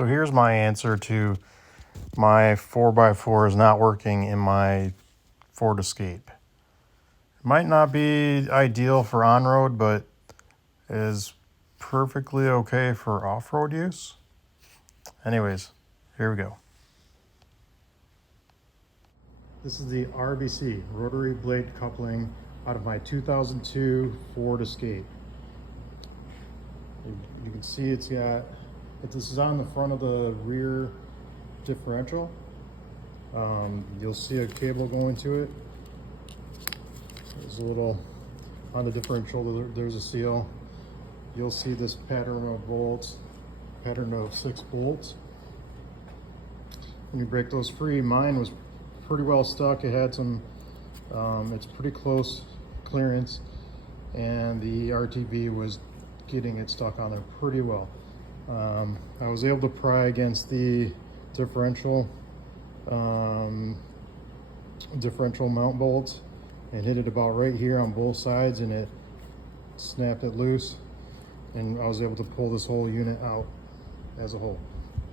So here's my answer to my 4x4 is not working in my Ford Escape. It might not be ideal for on-road, but is perfectly okay for off-road use. Anyways, here we go. This is the RBC, rotary blade coupling, out of my 2002 Ford Escape. You can see this is on the front of the rear differential. You'll see a cable going to it. There's a little, on the differential, there's a seal. You'll see this pattern of bolts, pattern of 6 bolts. When you break those free, mine was pretty well stuck. It had some, it's pretty close clearance, and the RTV was getting it stuck on there pretty well. I was able to pry against the differential mount bolts and hit it about right here on both sides, and it snapped it loose, and I was able to pull this whole unit out as a whole.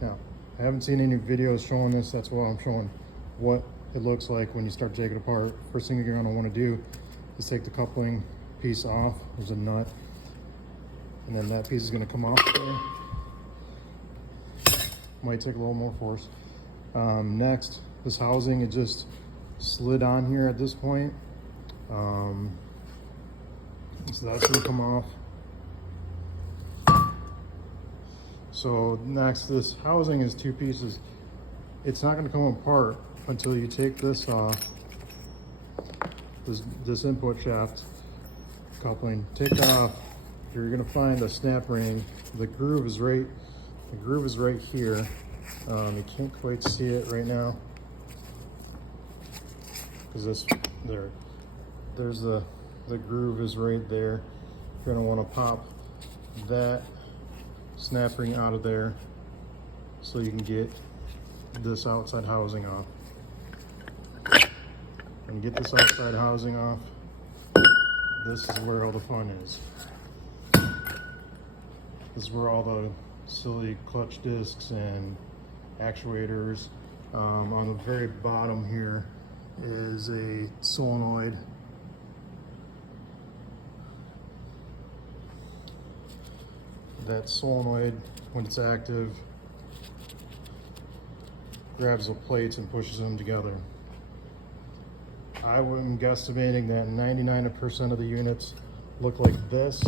Now, I haven't seen any videos showing this. That's why I'm showing what it looks like when you start taking it apart. First thing you're going to want to do is take the coupling piece off. There's a nut, and then that piece is going to come off there. Might take a little more force. Next, this housing, it just slid on here at this point. So that's going to come off. So next, this housing is 2 pieces. It's not going to come apart until you take this off, this input shaft coupling. Take it off. You're going to find a snap ring. The groove is right here. You can't quite see it right now because there's the groove is right there. You're going to want to pop that snap ring out of there so you can get this outside housing off. And get this outside housing off, this is where all the fun is. This is where all the silly clutch discs and actuators. On the very bottom here is a solenoid. That solenoid, when it's active, grabs the plates and pushes them together. I'm guesstimating that 99% of the units look like this,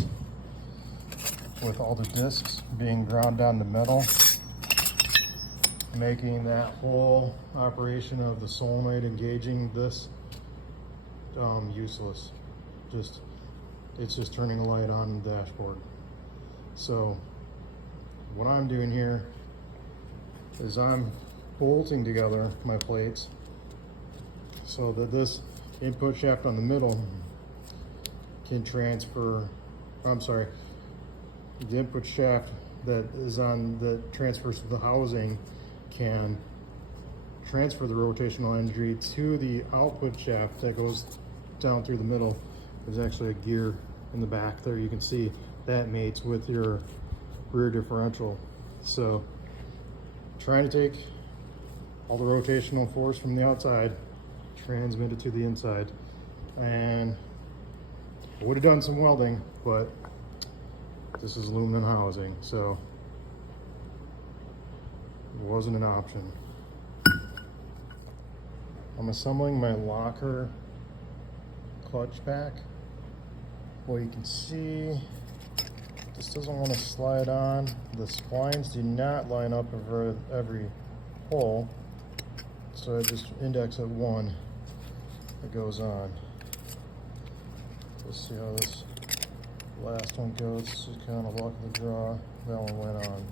with all the discs being ground down to metal, making that whole operation of the solenoid engaging this useless. It's just turning a light on the dashboard. So what I'm doing here is I'm bolting together my plates so that this input shaft on the middle can transfer, the input shaft that transfers to the housing can transfer the rotational energy to the output shaft that goes down through the middle. There's actually a gear in the back there. You can see that mates with your rear differential. So trying to take all the rotational force from the outside, transmit it to the inside. And I would have done some welding, but this is aluminum housing, so it wasn't an option. I'm assembling my locker clutch pack. Well, you can see this doesn't want to slide on. The splines do not line up over every hole, so I just index at 1 that goes on. Let's see how this last one goes. This is kind of luck of the draw. That one went on.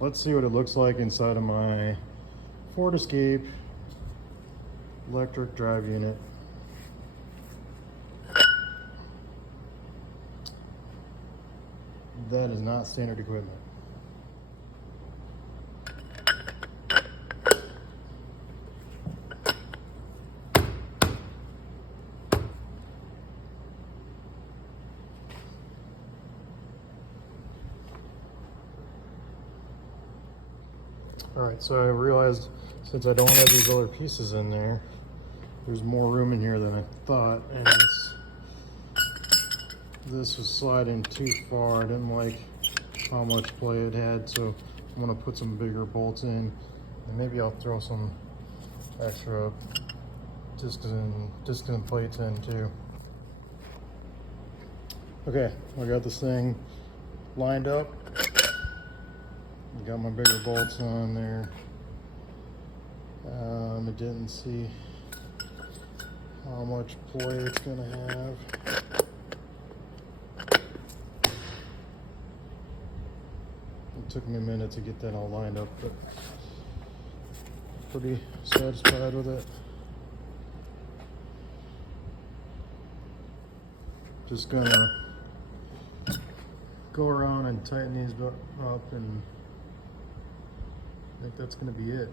Let's see what it looks like inside of my Ford Escape electric drive unit. That is not standard equipment. All right, so I realized since I don't have these other pieces in there, there's more room in here than I thought, and this was sliding too far. I didn't like how much play it had, so I'm gonna put some bigger bolts in, and maybe I'll throw some extra distant plates in too. Okay, I got this thing lined up. Got my bigger bolts on there. I didn't see how much play it's gonna have. It took me a minute to get that all lined up, but pretty satisfied with it. Just gonna go around and tighten these up, and I think that's gonna be it.